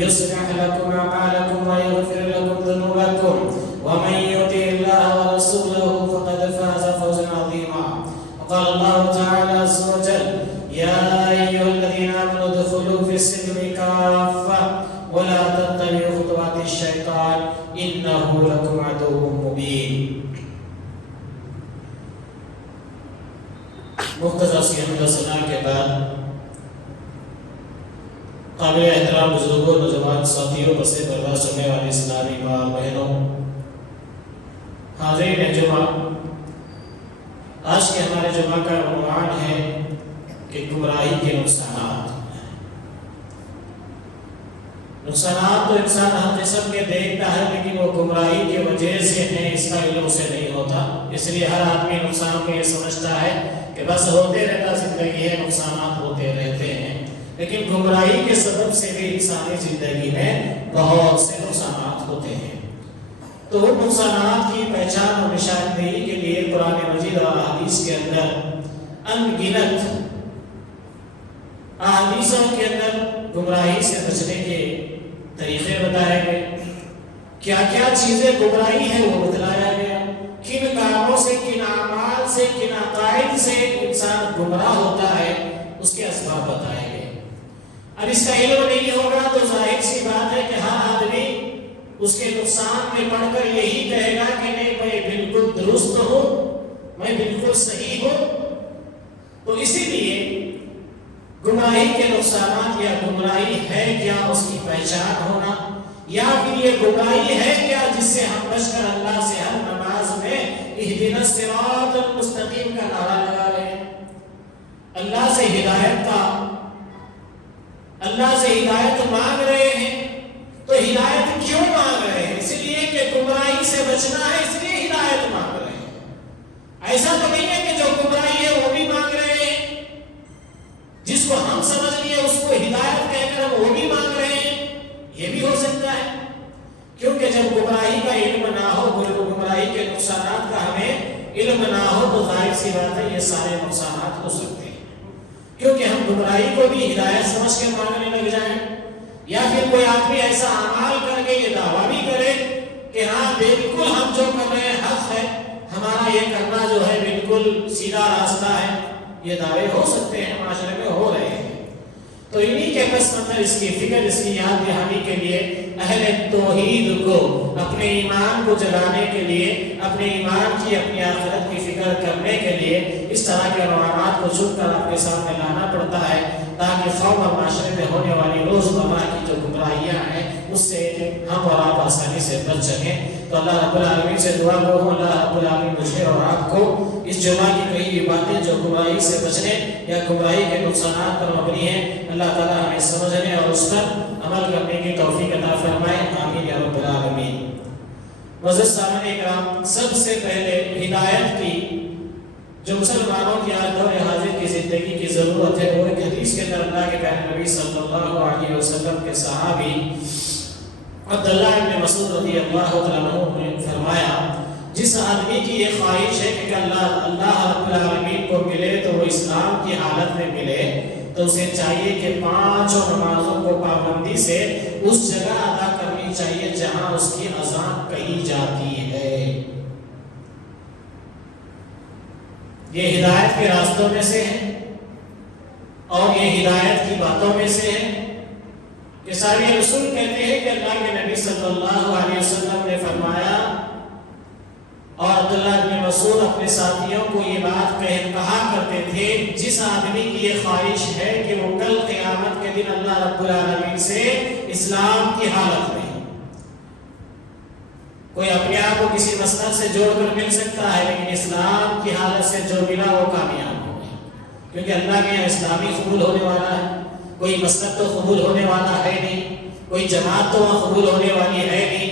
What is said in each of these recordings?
يصلح لكم أعمالكم ويغفر لكم ذنوبكم ومن يطع الله ورسوله فقد فاز فوزا عظيما. وقال الله تعالى عز وجل: يا أيها الذين آمنوا ادخلوا في السلم كافة ولا تتبعوا خطوات الشيطان إنه لكم عدو مبين. مختصر سی حمد و ثنا کے بعد قابل احترام بزرگوں، نوجوان ساتھیوں، پس پردہ سننے والے اسلامی ماں بہنوں، حاضرین جمعہ، آج کے ہمارے جمعہ کا عنوان ہے کہ گمراہی کے نقصانات۔ نقصانات تو انسان ہر قسم کے دیکھتا ہے، لیکن وہ گمراہی کی وجہ سے ہیں، اس کا علم اسے نہیں ہوتا۔ اس لیے ہر آدمی نقصان کو یہ سمجھتا ہے کہ بس ہوتے رہتا زندگی ہے، نقصانات ہوتے رہتے ہیں، لیکن گمراہی کے سبب سے بھی انسانی زندگی میں بہت سے نقصانات ہوتے ہیں۔ تو ان نقصانات کی پہچان اور نشاندہی کے لیے قرآن مجید اور احادیث کے اندر ان گنت احادیثوں کے اندر گمراہی سے بچنے کے طریقے بتائے گئے، کیا کیا چیزیں گمراہی ہے وہ بتلایا گیا، کن کاموں سے، کن اعمال سے، کن عقائد سے انسان گمراہ ہوتا ہے، اس کے اسباب بتائے گئے۔ اب اس کا علم نہیں ہوگا تو ظاہر سی بات ہے کہ ہر آدمی اس کے نقصان میں پڑھ کر یہی کہے گا کہ نہیں، میں بالکل درست ہوں، میں بالکل صحیح ہوں۔ تو اسی لیے گمراہی کے نقصانات یا گمراہی ہے کیا، اس کی پہچان ہونا، یا پھر یہ گمراہی ہے کیا جس سے ہم بچ کر اللہ سے ہر نماز میں اہدنا الصراط المستقیم کا نعرہ لگا رہے ہیں، اللہ سے ہدایت مانگ رہے ہیں۔ تو ہدایت کیوں مانگ رہے ہیں؟ اس لیے کہ گمراہی سے بچنا ہے، اس لیے ہدایت مانگ رہے ہیں۔ ایسا تو نہیں ہے کہ جو گمراہی ہے وہ بھی مانگ رہے ہیں، جس کو ہم سمجھ لیے اس کو ہدایت کہہ کر ہم وہ بھی مانگ رہے ہیں، یہ بھی ہو سکتا ہے۔ کیونکہ جب گمراہی کا علم نہ ہو، گمراہی کے نقصانات کا ہمیں علم نہ ہو، تو ظاہر سی بات ہے یہ سارے نقصانات ہو سکتے ہیں۔ کیونکہ ہم گمراہی کو بھی ہدایت سمجھ کے مانگنے لگ جائیں، یا پھر کوئی آدمی ایسا اعمال کر کے یہ دعویٰ بھی کرے کہ ہاں بالکل ہم جو کر رہے ہیں حق ہے، ہمارا یہ کرنا جو ہے بالکل سیدھا راستہ ہے، یہ دعوے ہو سکتے ہیں، معاشرے میں ہو رہے ہیں۔ تو انہی کے پس منظر اس کی فکر، اس کی یاد دہانی کے لیے اہل توحید کو اپنے ایمان کو جگانے کے لیے، اپنے ایمان کی، اپنی آخرت کی فکر کرنے کے لیے اس طرح کے عنوانات کو چن کر آپ کے سامنے لانا پڑتا ہے، تاکہ قوم اور معاشرے میں ہونے والی روزمرہ کی جو گمراہیاں ہیں اس سے ہم اور آپ آسانی سے بچ سکیں۔ تو اللہ رب العالمین سے دعا گو ہوں، اللہ رب العالمین مجھے اور آپ کو اس جمعہ کی کئی ہوئی باتیں جو گمراہی سے بچنے یا گمراہی کے نقصانات پر مبنی ہیں، اللہ تعالیٰ ہمیں سمجھنے اور اس پر عمل کرنے کی توفیق عطا فرمائے، آمین یا رب العالمین۔ معزز سامعین کرام، سب سے پہلے ہدایت کی جو مسلمانوں کی آج دور حاضر کی زندگی کی ضرورت ہے، وہ ایک حدیث کے اندر اللہ کے پیارے نبی صلی اللہ علیہ وسلم کے صحابی عبداللہ ابن مسعود رضی اللہ عنہ نے فرمایا، جس آدمی کی یہ خواہش ہے کہ اللہ رب العالمین کو ملے تو وہ اسلام کی حالت میں ملے، تو اسے چاہیے کہ 5 نمازوں کو پابندی سے اس جگہ ادا کرنی چاہیے جہاں اس کی اذان کہی جاتی ہے۔ یہ ہدایت کے راستوں میں سے ہے اور یہ ہدایت کی باتوں میں سے ہے کہ سارے رسول کہتے ہیں کہ اللہ کے نبی صلی اللہ علیہ وسلم نے فرمایا، اور عبداللہ بن مسعود اپنے ساتھیوں کو یہ بات کہا کرتے تھے، جس آدمی کی یہ خواہش ہے کہ وہ کل قیامت کے دن اللہ رب العالمین سے اسلام کی حالت میں، کوئی اپنے آپ کو کسی مسلک سے جوڑ کر مل سکتا ہے، لیکن اسلام کی حالت سے جو ملا وہ کامیاب ہو گیا، کیونکہ اللہ کے یہاں اسلامی قبول ہونے والا ہے، کوئی مسلک تو قبول ہونے والا ہے نہیں، کوئی جماعت تو وہاں قبول ہونے والی ہے نہیں،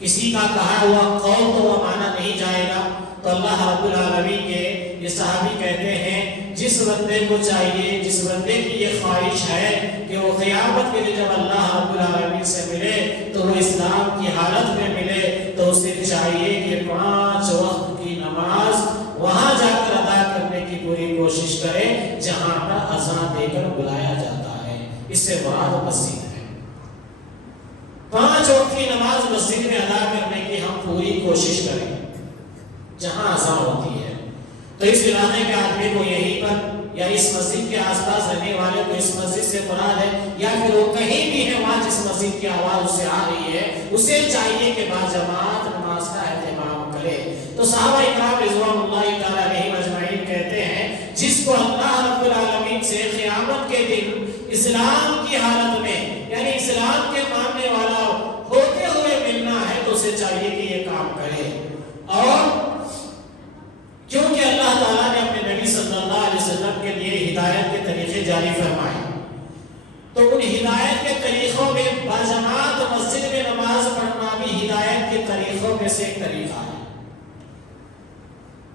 کسی کا کہا ہوا قول تو وہ مانا نہیں جائے گا۔ تو اللہ رب العالمین کے یہ صحابی کہتے ہیں، جس بندے کو چاہیے، جس بندے کی یہ خواہش ہے کہ وہ قیامت کے لیے جب اللہ رب العالمین سے ملے تو وہ اسلام کی حالت میں ملے، تو اسے چاہیے کہ 5 وقت کی نماز وہاں جا کر ادا کرنے کی پوری کوشش کرے جہاں پر اذان دے کر بلایا جاتا ہے، اس سے مراد مسجد ہے۔ کوشش کریں جہاں اذان ہوتی ہے تو اس علاقے کے آدمی کو یہیں پر یا اس مسجد کے آس پاس رہنے والے کو اس مسجد سے مراد ہے یا پھر وہ کہیں بھی ہے وہاں جس مسجد کی آواز اسے آ رہی ہے اسے چاہیے کہ باجماعت نماز کا اہتمام کرے. تو صحابہ اکرام رضوان اللہ تعالی علیہم اجمعین کہتے ہیں جس کو اللہ رب العالمین سے قیامت کے دن اسلام کی حالت میں یعنی اسلام کے ماننے والا ہوتے ہوئے ملنا ہے تو اسے چاہیے کہ یہ کام کرے. اور کیونکہ اللہ تعالیٰ نے اپنے نبی صلی اللہ علیہ وسلم کے لیے ہدایت کے طریقے جاری فرمائے تو ان ہدایت کے طریقوں میں باجماعت مسجد میں نماز پڑھنا بھی ہدایت کے طریقوں میں سے ایک طریقہ ہے.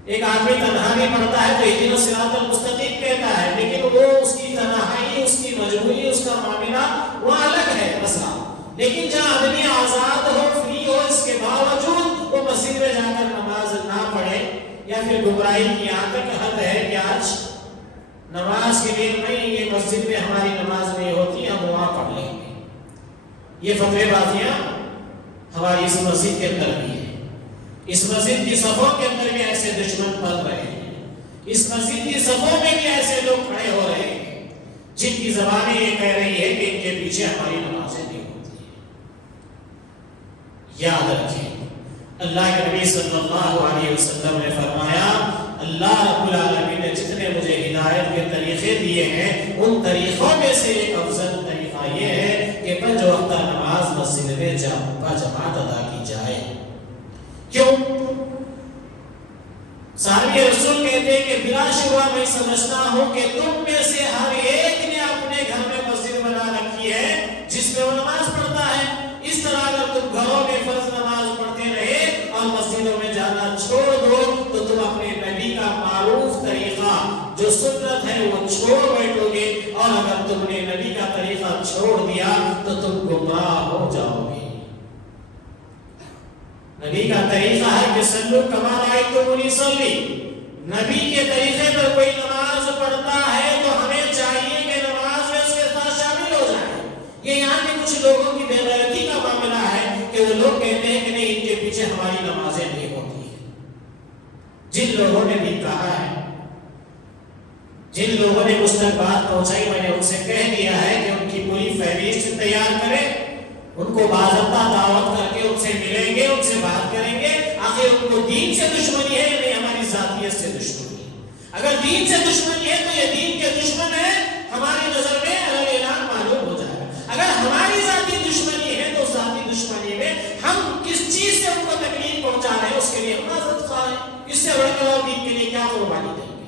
ایک آدمی تنہا بھی پڑھتا ہے تو اہدنا الصراط المستقیم کہتا ہے لیکن وہ اس کی تنہائی اس کی مجبوری اس کا معاملہ وہ الگ ہے مسئلہ. لیکن جہاں آدمی آزاد ہو فری ہو اس کے باوجود وہ مسجد میں جا کر نماز نہ پڑھے یا پھر گمراہی کی یہاں تک حد ہے کہ آج نماز کے لیے نہیں یہ مسجد میں ہماری نماز نہیں ہوتی ہم وہاں پڑھ لیں گے. یہ فتوی بازیاں ہماری اس مسجد کے اندر بھی ہے. اس مسجد کی صفوں کے اندر بھی ایسے دشمن پل رہے ہیں. اس مسجد کی صفوں میں بھی ایسے لوگ کھڑے ہو رہے ہیں جن کی زبانیں یہ کہہ رہی ہے کہ ان کے پیچھے ہماری نمازیں نہیں ہوتی ہیں. یاد رکھیں اللہ کے نبی صلی اللہ علیہ وسلم نے فرمایا اللہ رب العالمین نے جتنے مجھے ہدایت کے طریقے دیے ہیں ان طریقوں میں سے ایک افضل طریقہ یہ ہے کہ پنج وقتہ نماز مسجد میں جماعت ادا کی جائے. کیوں؟ صحابی رسول کہتے ہیں کہ بلا شبہ میں سمجھتا ہوں کہ تم میں سے ہر ایک نے اپنے گھر میں مسجد بنا رکھی ہے جس میں وہ نماز پڑھتا ہے. اس طرح اگر تم گھروں میں فرض نماز پڑھتے رہے اور مسجدوں میں جانا چھوڑ دو تو تم اپنے نبی کا معروف طریقہ جو سنت ہے وہ چھوڑ بیٹھو گے اور اگر تم نے نبی کا طریقہ چھوڑ دیا تو تم گمراہ ہو جاؤ گے. نبی کا طریقہ ہے کہ صلو کما رأیتمونی اصلی. نبی کے طریقے پر کوئی نماز پڑھتا ہے تو ہمیں چاہیے کہ نماز میں اس کے ساتھ شامل ہو جائے. یہ یہاں کے کچھ لوگوں کی بے غیرتی کا معاملہ ہے کہ وہ لوگ کہتے ہیں کہ نہیں ان کے پیچھے ہماری نمازیں نہیں ہوتی ہیں. جن لوگوں نے بھی کہا ہے جن لوگوں نے مجھ تک بات پہنچائی میں نے ان سے کہہ دیا ہے کہ ان کی پوری فہرست تیار کریں ان کو باضابطہ دعوت کر کے ان سے ملیں گے ان سے بات کریں گے. آخر ان کو دین سے دشمنی ہے یا نہیں ہماری ذاتیت سے دشمنی ہے؟ اگر دین سے دشمنی ہے تو یہ دین کے دشمن ہے ہماری نظر میں اعلان معلوم ہو جائے گا. اگر ہماری ذاتی دشمنی ہے تو ذاتی دشمنی میں ہم کس چیز سے ان کو تکلیف پہنچا رہے ہیں اس کے لیے ہم معذرت خواہ ہیں. اس سے بڑھ کر اور دین کے لیے کیا قربانی دیں گے.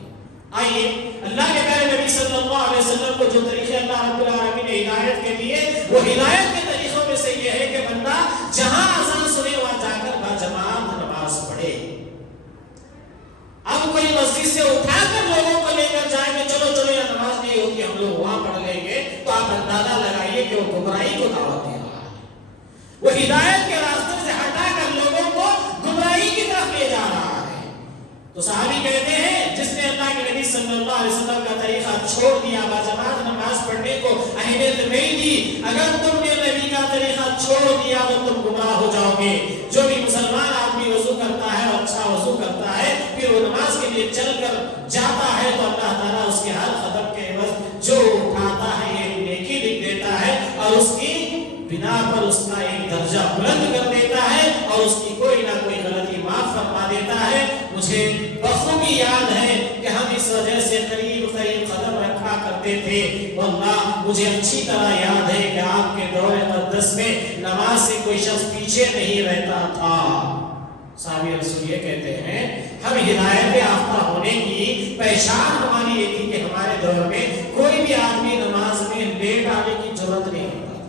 آئیے اللہ کے پیارے نبی صلی اللہ علیہ وسلم کو جو طریقے اللہ رب العالمین نے ہدایت کے لیے وہ ہدایت کے طریقوں میں سے یہ ہے کہ بندہ جہاں اذان سنے وہاں جا کر باجماعت نماز پڑھے. اب کوئی مسجد سے اٹھا کر لوگوں کو لے کر جائیں گے چلو چلو یہ نماز نہیں ہوتی ہم لوگ وہاں پڑھ لیں گے تو آپ اندازہ لگائیے کہ وہ گمراہی کو دعوت دے رہا ہے. وہ ہدایت کے راستے سے ہٹا کر لوگوں کو گمراہی کی طرف لے جا رہا ہے. تو صحابی کہتے ہیں جس نے اللہ کے نبی صلی اللہ علیہ وسلم کا طریقہ چھوڑ دیا باجماعت نماز پڑھنے کو اہمیت نہیں دی. اگر تم نے نبی کا طریقہ چھوڑ دیا تو تم گمراہ ہو جاؤ گے. جو بھی مسلمان آدمی وضو کرتا ہے اور اچھا وضو کرتا ہے پھر وہ نماز کے لیے چل کر جاتا ہے تو اللہ تعالیٰ اس کے ہر قدم کے عوض جو اٹھاتا ہے یہ نیکی لکھ دیتا ہے اور اس کی بنا پر اس کا ایک درجہ بلند کر دیتا ہے اور اس کی کوئی نہ کوئی غلطی معاف فرما دیتا ہے. مجھے بخوبی یاد ہے کہ ہم اس وجہ سے قریب قدم رکھا کرتے تھے. واللہ مجھے اچھی طرح یاد ہے کہ آپ کے دور مقدس میں نماز سے کوئی شخص پیچھے نہیں رہتا تھا. صحابی رسول یہ کہتے ہیں ہم ہدایت یافتہ ہونے کی پہچان ہماری یہ تھی کہ ہمارے دور میں کوئی بھی آدمی نماز میں لیٹ آنے کی ضرورت نہیں ہوتا.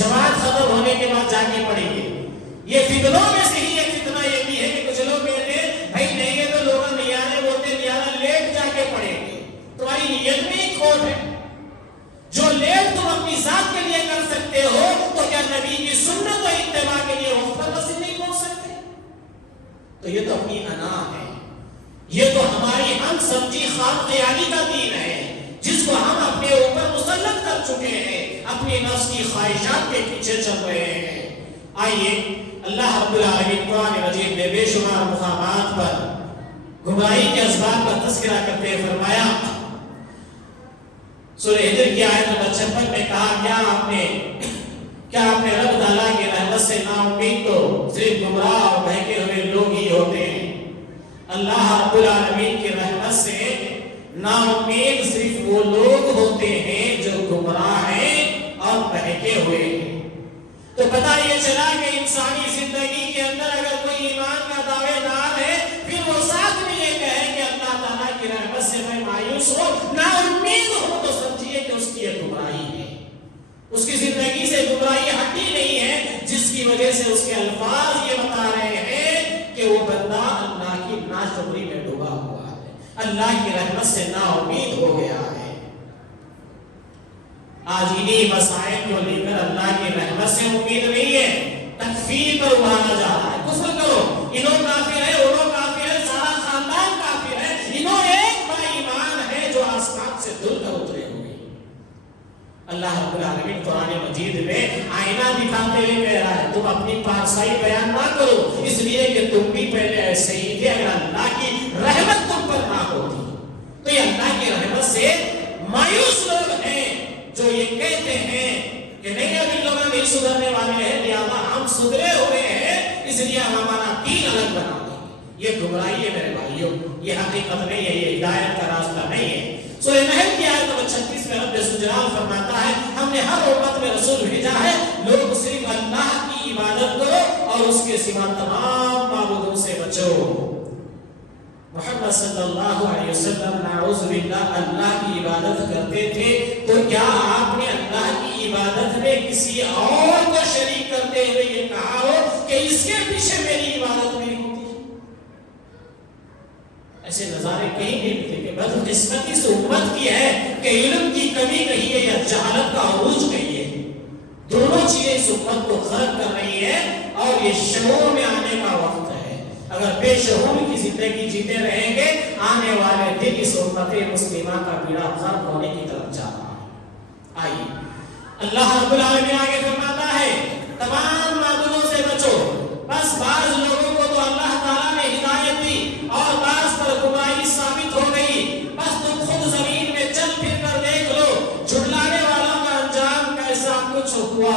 جماعت ختم ہونے کے بعد جا کے پڑھیں گے. یہ فتنوں میں سے ہی ایک فتنہ یہ بھی ہے کہ کچھ لوگ کہتے ہیں بھائی نہیں ہے تو لوگ نیانے بولتے نیانا لیٹ جا کے پڑھیں گے. تمہاری نیت میں ہی کھوٹ ہے. جو لیٹ تم اپنی ذات کے لیے کر سکتے ہو تو کیا نبی کی سنت و اتباع کے لیے وقت پر مسجد نہیں پہنچ سکتے؟ تو یہ تو اپنی انا ہے. یہ تو ہماری ہم سمجھی خام خیالی کا دین ہے جس کو ہم اپنے اوپر مسلط کر چکے ہیں. اپنی نفس کی خواہشات کے پیچھے چل رہے ہیں. آئیے اللہ رب العالمین قرآن مجید میں بے شمار مقامات پر گمراہی کے اسباب کا تذکرہ کرتے فرمایا. سورہ ہجر کی آیت نمبر 56 میں کہا کیا آپ نے رب تعالیٰ کی رحمت سے نا امید تو صرف گمراہ اور بہکے ہوئے لوگ ہی ہوتے ہیں. اللہ رب العالمین کی رحمت سے نا امید صرف وہ لوگ ہوتے ہیں جو گمراہ ہیں اور بہکے ہوئے ہیں. تو پتہ یہ چلا کہ انسانی زندگی کے اندر اگر کوئی ایمان کا دعوے دار ہے پھر وہ ساتھ میں یہ کہے کہ اللہ تعالیٰ کی رحمت سے میں مایوس ہوں نا امید ہوں تو سمجھیے کہ اس کی یہ گمراہی ہے. اس کی زندگی سے گمراہی ہٹی نہیں ہے جس کی وجہ سے اس کے الفاظ یہ بتا رہے ہیں کہ وہ بندہ اللہ کی ناشکری میں ڈوبا ہوا ہے, اللہ کی رحمت سے نا امید ہو گیا ہے. آج انہی مسائل کو لے کر اللہ کی رحمت سے امید نہیں ہے, تکفیر پر ابھارا جا رہا ہے. کفر کرو, انہوں کافر ہے, انہوں کافر ہے, سارا خاندان کافر ہے, انہوں ایک با ایمان ہے جو آسمان سے دل کر اترے ہوئے. اللہ رب العالمین قرآن مجید میں آئینہ دکھاتے ہوئے کہہ رہا ہے تم اپنی پارسائی بیان نہ کرو اس لیے کہ تم بھی پہلے ایسے ہی تھے. اگر اللہ کی رحمت تم پر نہ ہوتی تو یہ اللہ کی رحمت سے مایوس لوگ ہیں جو یہ کہتے ہیں کہ نہیں ابھی لوگ نہیں سدھرنے والے ہیں لہذا ہم سدھرے ہوئے ہیں اس لیے ہم ہمارا دین الگ بنا دیں گے. یہ گمراہی ہے میرے بھائیوں, یہ حقیقت نہیں ہے, یہ ہدایت کا راستہ نہیں ہے. سورہ نحل کی آیت نمبر 36 میں رب ذوالجلال فرماتا ہے ہم نے ہر امت میں رسول بھیجا ہے لوگ صرف اللہ کی عبادت کرو اور اس کے سوا تمام معبودوں سے بچو. محمد صلی اللہ علیہ وسلم نعوذ باللہ اللہ کی عبادت کرتے تھے تو کیا آپ نے اللہ کی عبادت میں کسی اور کو شریک کرتے ہوئے یہ کہا ہو کہ اس کے پیچھے میری عبادت نہیں ہوتی؟ ایسے نظارے کہیں نہیں ملتے کہ بدقسمتی سے امت کی ہے کہ علم کی کمی کہیے یا جہالت کا عروج کہیے, دونوں چیزیں اس امت کو غرق کر رہی ہے اور یہ شعور میں آنے کا وقت ہے. اگر بے شعور کی زندگی جیتے رہیں گے آنے والے دن اس امت مسلمہ کا بیڑا غرق ہونے کی طرف جا رہا ہے. آئیے اللہ رب العالمین آگے فرماتا ہے تمام معبودوں سے بچو. بس بعض لوگوں کو تو اللہ تعالیٰ نے ہدایت دی اور بعض پر گمراہی ثابت ہو گئی. بس تم خود زمین میں چل پھر کر دیکھ لو جھٹلانے والوں کا انجام کیسا کچھ ہوا.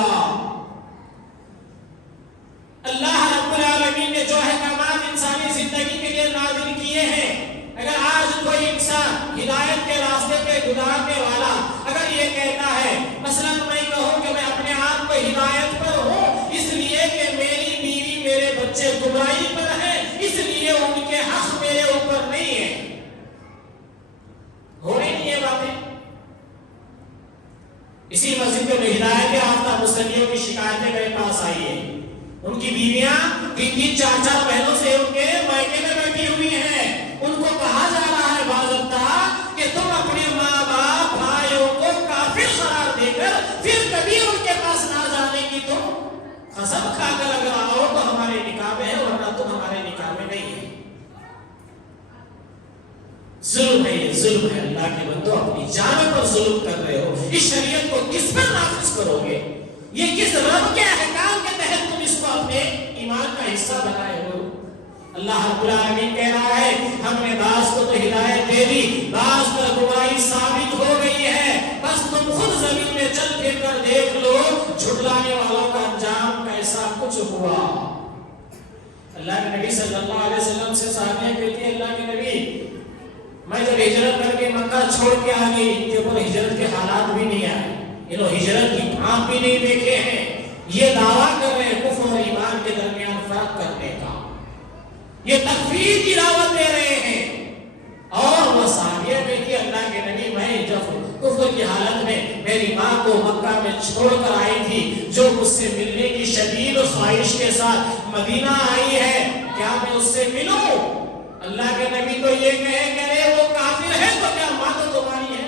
اللہ رب العالمین نے جو احکامات انسانی زندگی کے لیے نازل کیے ہیں اگر آج کوئی انسان ہدایت کے راستے پہ گزارنے والا اگر یہ کہتا ہے مثلا میں کہوں کہ میں اپنے آپ کو ہدایت پر ہوں اس لیے کہ میری بیوی میرے بچے گمراہی پر ہیں اس لیے ان کے حق میرے اوپر نہیں ہے, ہو رہی نہیں یہ باتیں. اسی مسجد میں ہدایت یافتہ مسلمانوں کی شکایتیں میرے پاس آئی ہیں. ان کی بیویاں 3-4 مہینوں سے ان کے مائکے میں بیٹھی ہوئی ہیں. ان کو کہا جا رہا ہے باضابطہ کہ تم اپنے ماں باپ بھائیوں کو کافر قرار دے کر پھر کبھی ان کے پاس نہ جانے کی تم قسم کھا کر اگر آؤ تو ہمارے نکاح میں ہے ورنہ تم ہمارے نکاح میں نہیں ہے. ظلم ہے, یہ ظلم ہے. اللہ کے بندو اپنی جان پر ظلم کر رہے ہو. اس شریعت کو کس پر نافذ کرو گے؟ یہ کس رب کے احکام کے تحت تم اس کو اپنے ایمان کا حصہ بنائے ہو؟ اللہ رب العالمین کہہ رہا ہے ہم نے بعض کو تو ہدایت دے دی بعض پر گمراہی ثابت ہو گئی ہے. بس تم خود زمین میں چل پھر کر دیکھ لو جھٹلانے والوں کا انجام کیسا کچھ ہوا. اللہ کے نبی صلی اللہ علیہ وسلم سے صحابیاں کہتی ہیں اللہ کے نبی میں جب ہجرت کر کے مکہ چھوڑ کے آ گئی ان کے اوپر ہجرت کے حالات بھی نہیں آئے, انہوں ہجرت کی بھاپ بھی نہیں دیکھے ہیں, یہ دعویٰ کر رہے ہیں کفر اور ایمان کے درمیان فرق کرنے کا, یہ تکفیر کی دعوت دے رہے ہیں. اور وہ صحابیہ کہتی اللہ کے نبی میں جب کفر کی حالت میں میری ماں کو مکہ میں چھوڑ کر آئی تھی جو مجھ سے ملنے کی شدید خواہش کے ساتھ مدینہ آئی ہے کیا میں اس سے ملوں؟ اللہ کے نبی تو یہ کہے کہ ارے وہ کافر ہے تو کیا ماں تو تمہاری ہے.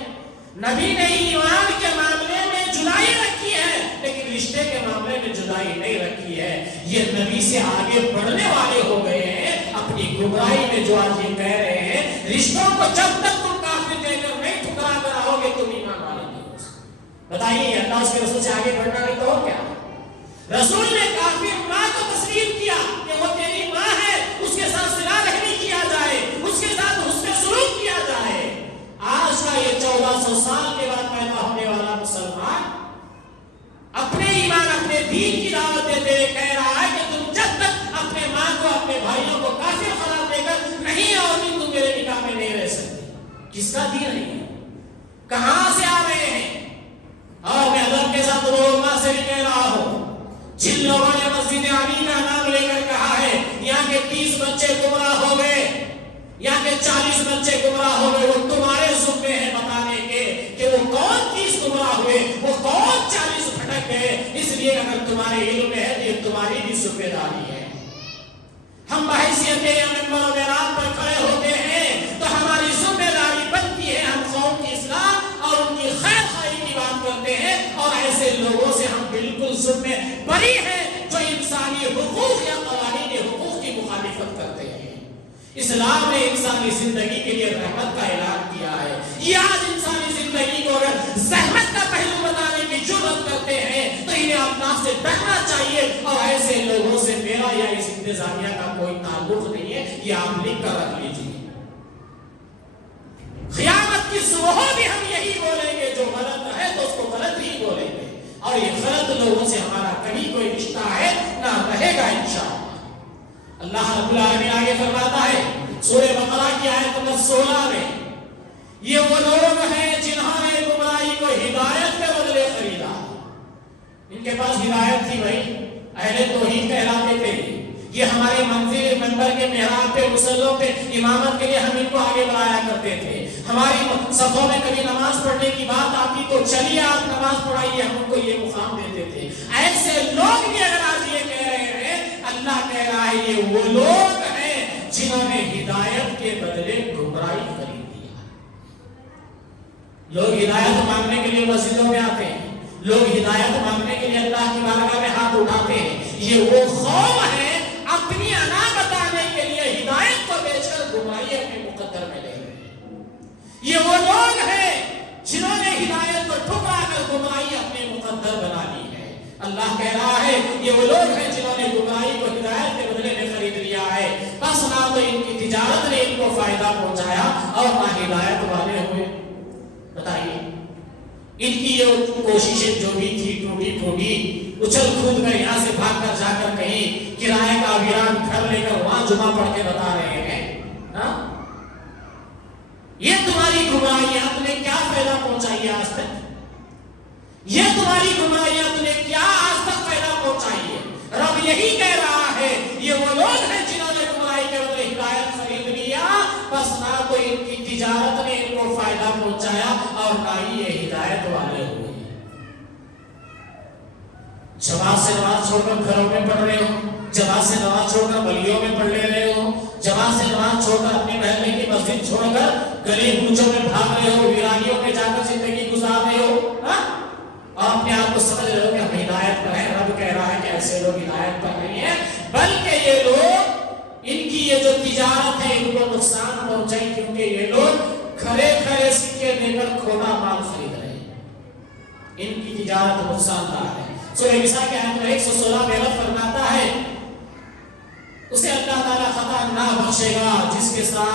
نبی نے ایمان کے معاملے میں جدائی رکھی ہے لیکن رشتے کے معاملے میں جدائی نہیں رکھی ہے. یہ نبی سے آگے بڑھنے والے ہو گئے ہیں اپنی گمراہی میں جو آج یہ کہہ رہے ہیں رشتوں کو جب تک تم کافر دے کر نہیں ٹھکرا کر آؤ گے تم ایمان والے نہیں ہو سکتے. بتائیے اللہ اس کے رسول سے آگے بڑھنا نہیں تو اور کیا؟ رسول نے کافر ماں کو تسلیم کس کا دین ہے؟ کہاں سے آ رہے ہیں؟ اور میں ادب کے ساتھ علماء سے بھی کہہ رہا ہوں، جن لوگوں نے مسجد علی کا نام لے کر کہا ہے یہاں کے 30 بچے گمراہ ہو گئے، یہاں کے 40 بچے گمراہ ہو گئے، وہ تمہارے ذمے ہیں بتانے کے کہ وہ کون 30 گمراہ ہوئے، وہ کون 40 بھٹک گئے۔ اس لیے اگر تمہارے علم میں ہے تو یہ تمہاری بھی ذمہ داری ہے۔ ہم بحیثیت منبر و معراج پر کھڑے ہوتے ہیں تو ہماری ذمہ داری بنتی ہے، ہم قوم کی اصلاح اور ان کی خیر خواہی کی بات کرتے ہیں، اور ایسے لوگوں سے ہم بالکل ذمہ بری ہیں جو انسانی حقوق یا قوانین حقوق کی مخالفت کرتے ہیں۔ اسلام نے انسانی زندگی کے لیے رحمت کا اعلان کیا ہے، یہ آج انسانی زندگی کو اگر زحمت کا پہلو بتانے کی جرات کرتے ہیں تو انہیں اپنا سے ڈرنا چاہیے، اور ایسے لوگوں سے میرا یا اس انتظامیہ کا کوئی تعلق نہیں ہے، یہ آپ لکھ کر رکھ لیجیے۔ قیامت کی صبح بھی ہم یہی بولیں گے، جو غلط ہے تو اس کو غلط ہی بولیں گے، اور یہ غلط لوگوں سے ہمارا کبھی کوئی رشتہ ہے نہ رہے گا انشاءاللہ۔ اللہ رب العالمین آگے فرماتا ہے سورہ بقرہ کی آیت نمبر 16 میں، یہ وہ لوگ ہیں جنہوں نے گمراہی کو ہدایت کے بدلے خریدا۔ ان کے پاس ہدایت تھی بھائی، اہل توحید کہلاتے تھے، یہ ہمارے منزل منبر کے محراب پہ مصلوں پہ امامت کے لیے ہم ان کو آگے بڑھایا کرتے تھے، ہماری صفوں میں کبھی نماز پڑھنے کی بات آتی تو چلیے آپ نماز پڑھائیے، ہم ان کو یہ مقام دیتے تھے۔ ایسے لوگ بھی اگر آج یہ کہہ رہے ہیں، اللہ کہہ رہا ہے یہ وہ لوگ ہیں جنہوں نے ہدایت کے بدلے گمراہی خرید لیا۔ لوگ ہدایت مانگنے کے لیے مسجدوں میں آتے ہیں، لوگ ہدایت مانگنے کے لیے اللہ کی بارگاہ میں ہاتھ اٹھاتے ہیں، یہ وہ قوم ہے اپنی انا بتانے کے لیے ہدایت کو بیچ کر گمراہی اپنے مقدر میں لے گئے۔ یہ وہ لوگ ہیں جنہوں نے ہدایت کو ٹھکرا کر گمراہی اپنے مقدر بنا لی ہے۔ اللہ کہہ رہا ہے یہ وہ لوگ ہیں جنہوں نے گمراہی کو ہدایت کے بدلے میں خرید لیا ہے، بس نہ تو ان کی تجارت نے ان کو فائدہ پہنچایا اور نہ ہدایت والے ہوئے۔ بتائیے ان کی یہ کوششیں جو بھی تھی ٹوٹی پھوٹی، اچھل کود کر یہاں سے بھاگ کر جا کر کہیں کرائے کا ویران گھر لے کر وہاں جمعہ پڑھ کے بتا رہے ہیں، یہ تمہاری گمراہیاں تمہیں کیا فائدہ پہنچائی ہے آج تک؟ یہ تمہاری گمراہیاں تمہیں کیا آج تک فائدہ پہنچائی ہے؟ رب یہی کہہ رہا ہے یہ وہ لوگ ہیں جنہوں نے گمراہی کے بدلے ہدایت خرید لیا، بس نہ تو ان کی تجارت نے ان کو فائدہ پہنچایا اور نہ ہی یہ ہدایت والے ہوئے۔ جماعت سے نماز چھوڑ کر گھروں میں پڑھ رہے ہو، جماعت سے نماز چھوڑ کر گلیوں میں پڑھ لے رہے ہو، جماعت سے نماز چھوڑ کر اپنے محلے کی مسجد چھوڑ کر گلی کوچوں میں بھاگ رہے ہو، ویرانیوں میں جا کر زندگی گزار رہے ہو، اور اپنے آپ کو سمجھ رہے ہو کہ ہم ہدایت پر ہیں۔ رب کہہ رہا ہے کہ ایسے لوگ ہدایت پر نہیں ہیں، بلکہ یہ لوگ ان کی یہ جو تجارت ہے ان کو نقصان پہنچائی، کیونکہ یہ لوگ کھڑے کھڑے سکے دے کر کھوٹا مال خرید رہے ہیں، ان کی تجارت نقصان دہ ہے۔ سورہ نساء کے آیت 116 میں رب فرماتا ہے اسے اللہ تعالیٰ خطا نہ بخشے گا جس کے ساتھ